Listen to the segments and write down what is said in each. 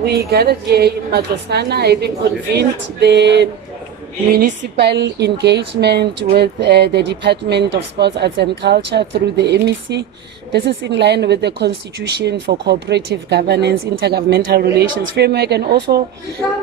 We gathered here in Matlosana, having convened the municipal engagement with the Department of Sports, Arts and Culture through the MEC. This is in line with the Constitution for Cooperative Governance, Intergovernmental Relations Framework, and also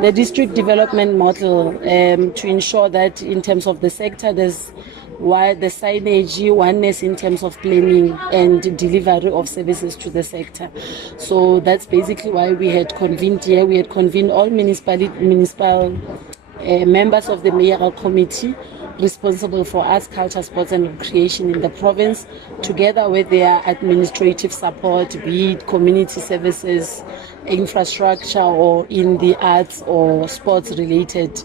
the District Development Model to ensure that in terms of the sector, there's the synergy, oneness in terms of planning and delivery of services to the sector. So that's basically why we had convened here. We had convened all municipal members of the mayoral committee responsible for arts, culture, sports and recreation in the province, together with their administrative support, be it community services, infrastructure, or in the arts or sports related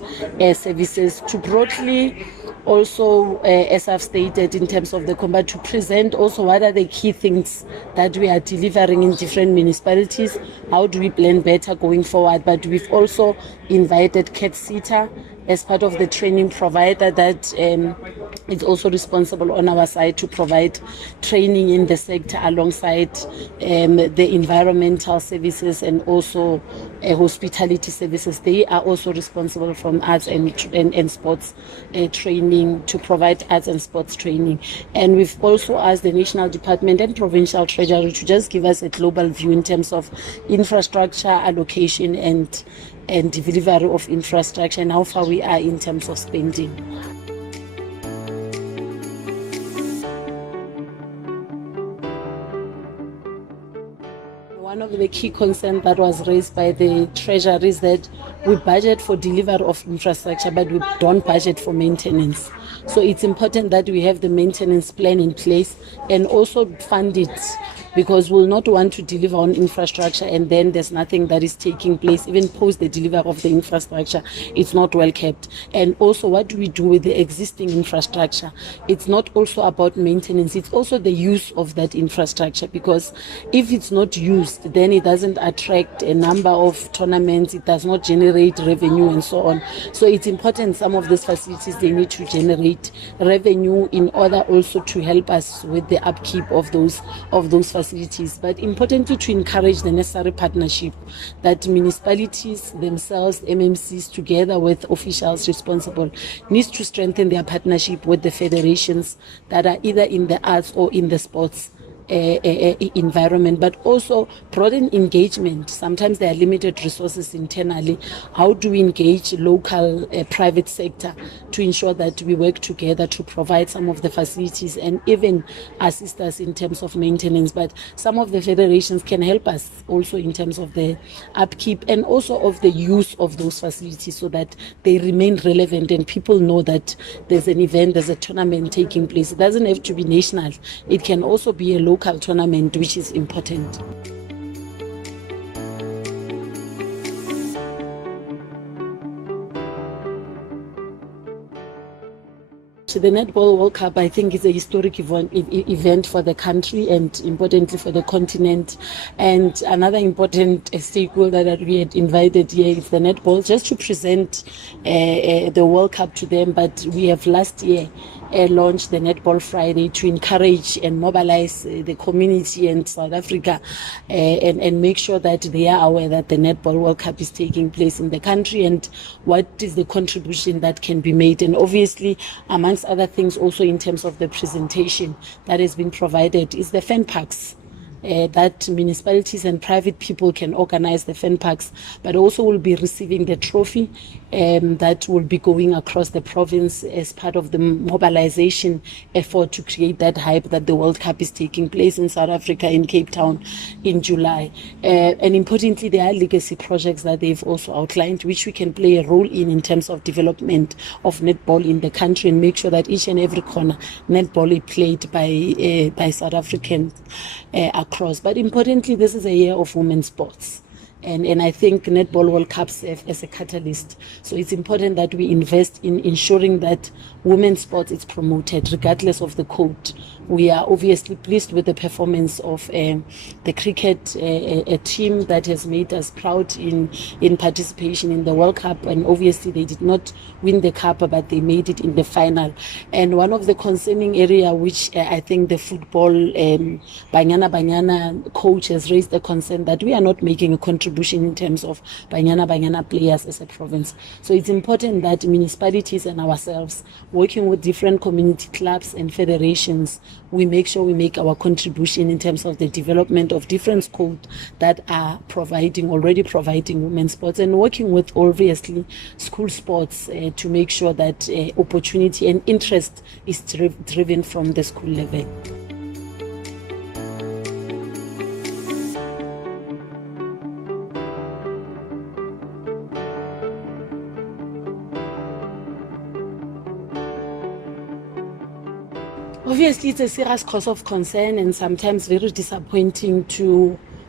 services, to broadly also, as I've stated, in terms of the combat, to present also what are the key things that we are delivering in different municipalities, how do we plan better going forward. But we've also invited CatSita as part of the training provider that is also responsible on our side to provide training in the sector alongside the environmental services and also hospitality services. They are also responsible from arts and sports training, to provide arts and sports training. And we've also asked the National Department and Provincial Treasury to just give us a global view in terms of infrastructure allocation and delivery of infrastructure and how far we are in terms of spending. One of the key concerns that was raised by the Treasury is that we budget for delivery of infrastructure, but we don't budget for maintenance. So it's important that we have the maintenance plan in place and also fund it, because we'll not want to deliver on infrastructure and then there's nothing that is taking place, even post the delivery of the infrastructure. It's not well kept. And also, what do we do with the existing infrastructure? It's not also about maintenance, it's also the use of that infrastructure, because if it's not used, then it doesn't attract a number of tournaments, it does not generate revenue and so on. So it's important some of these facilities, they need to generate revenue in order also to help us with the upkeep of those facilities. But importantly, to encourage the necessary partnership that municipalities themselves, MMCs, together with officials responsible, needs to strengthen their partnership with the federations that are either in the arts or in the sports environment, but also broaden engagement. Sometimes there are limited resources internally. How do we engage local private sector to ensure that we work together to provide some of the facilities and even assist us in terms of maintenance? But some of the federations can help us also in terms of the upkeep and also of the use of those facilities, so that they remain relevant and people know that there's an event, there's a tournament taking place. It doesn't have to be national. It can also be a local tournament, which is important. The Netball World Cup, I think, is a historic event for the country and importantly for the continent. And another important stakeholder that we had invited here is the netball, just to present the World Cup to them. But we have last year launched the Netball Friday to encourage and mobilize the community in South Africa and make sure that they are aware that the Netball World Cup is taking place in the country and what is the contribution that can be made. And obviously, amongst other things, also in terms of the presentation that has been provided, is the fan parks. That municipalities and private people can organize the fan parks, but also will be receiving the trophy that will be going across the province as part of the mobilization effort to create that hype that the World Cup is taking place in South Africa, in Cape Town in July. And importantly, there are legacy projects that they've also outlined, which we can play a role in terms of development of netball in the country and make sure that each and every corner netball is played by South Africans across. But importantly, this is a year of women's sports. And I think Netball World Cup serves as a catalyst. So it's important that we invest in ensuring that women's sports is promoted regardless of the code We are obviously pleased with the performance of the cricket a team that has made us proud in participation in the World Cup, and obviously they did not win the cup, but they made it in the final. And one of the concerning area which I think the football Banyana coach has raised a concern that we are not making a contribution in terms of Banyana players as a province. So it's important that municipalities and ourselves, working with different community clubs and federations, we make sure we make our contribution in terms of the development of different schools that are already providing women's sports, and working with obviously school sports to make sure that opportunity and interest is driven from the school level. Obviously, it's a serious cause of concern and sometimes very disappointing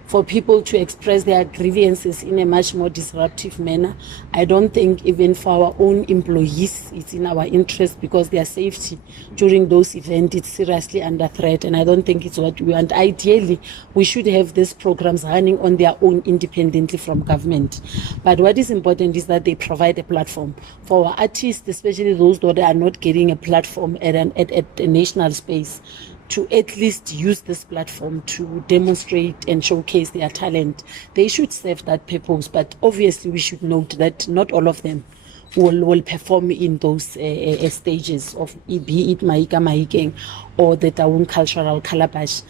for people to express their grievances in a much more disruptive manner. I don't think even for our own employees it's in our interest, because their safety during those events is seriously under threat, and I don't think it's what we want. Ideally, we should have these programs running on their own independently from government. But what is important is that they provide a platform for our artists, especially those that are not getting a platform at a national space, to at least use this platform to demonstrate and showcase their talent. They should serve that purpose, but obviously we should note that not all of them will perform in those stages of, be it Maika Maikeng or the Taung Cultural Calabash.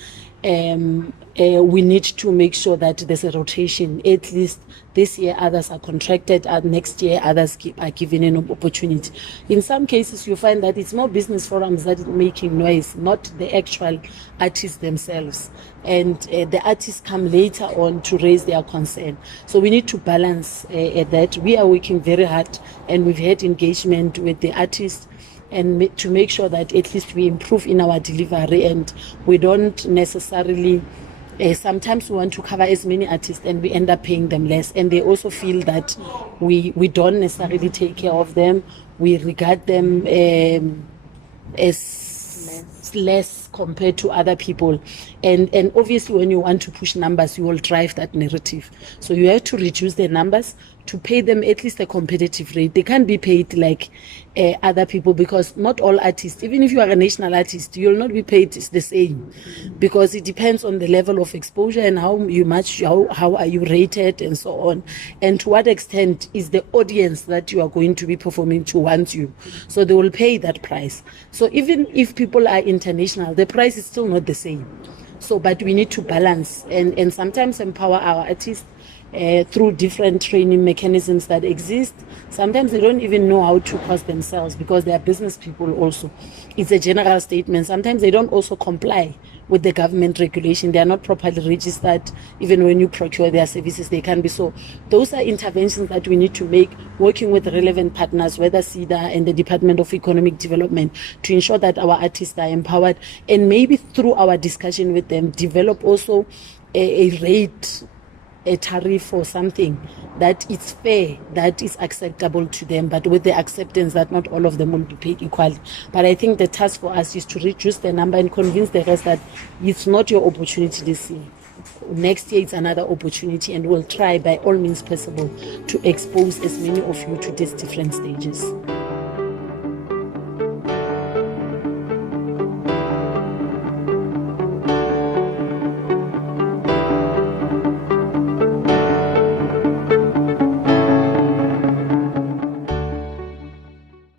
We need to make sure that there's a rotation. At least this year others are contracted, and next year others are given an opportunity. In some cases you find that it's more business forums that are making noise, not the actual artists themselves, and the artists come later on to raise their concern. So we need to balance that. We are working very hard, and we've had engagement with the artists and to make sure that at least we improve in our delivery, and we don't necessarily sometimes we want to cover as many artists and we end up paying them less, and they also feel that we don't necessarily take care of them. We regard them as less compared to other people, and obviously when you want to push numbers, you will drive that narrative. So you have to reduce the numbers to pay them at least a competitive rate. They can't be paid like other people, because not all artists, even if you are a national artist, you'll not be paid the same, because it depends on the level of exposure and how are you rated and so on, and to what extent is the audience that you are going to be performing to want you. So they will pay that price. So even if people are international, the price is still not the same. So but we need to balance and sometimes empower our artists through different training mechanisms that exist. Sometimes they don't even know how to cost themselves, because they are business people also. It's a general statement. Sometimes they don't also comply with the government regulation. They are not properly registered. Even when you procure their services, they can be. So those are interventions that we need to make, working with relevant partners, whether SEDA and the Department of Economic Development, to ensure that our artists are empowered, and maybe through our discussion with them, develop also a rate, a tariff or something that is fair, that is acceptable to them, but with the acceptance that not all of them will be paid equally. But I think the task for us is to reduce the number and convince the rest that it's not your opportunity this year. Next year it's another opportunity, and we'll try by all means possible to expose as many of you to these different stages.